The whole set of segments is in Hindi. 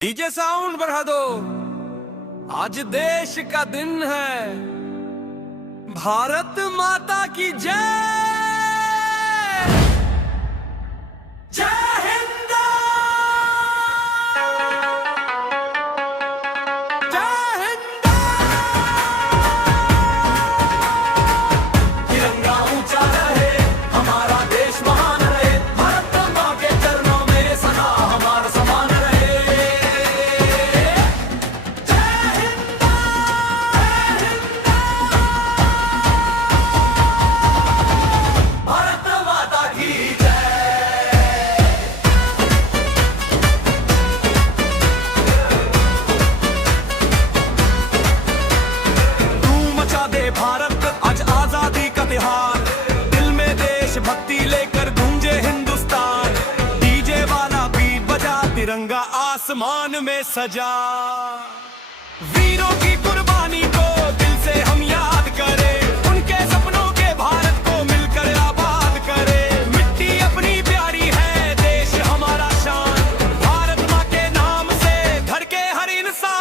डीजे साउंड बढ़ा दो। आज देश का दिन है, भारत माता की जय। जय हिंद, जय हिंद। तिरंगा ऊंचा रहे, हमारा देश महान रहे, भारत माँ के चरणों में सदा हमारा समान रहे। भारत आज आजादी का त्योहार, दिल में देश भक्ति लेकर गूंजे हिंदुस्तान। डीजे वाला बीट बजा, तिरंगा आसमान में सजा। वीरों की कुर्बानी को दिल से हम याद करें, उनके सपनों के भारत को मिलकर आबाद करें। मिट्टी अपनी प्यारी है, देश हमारा शान, भारत माँ के नाम से धड़के हर इंसान।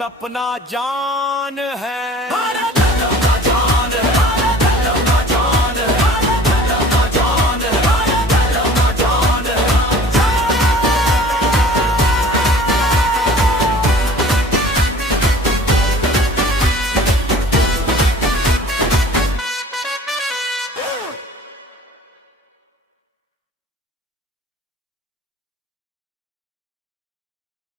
अपना जान है भारत।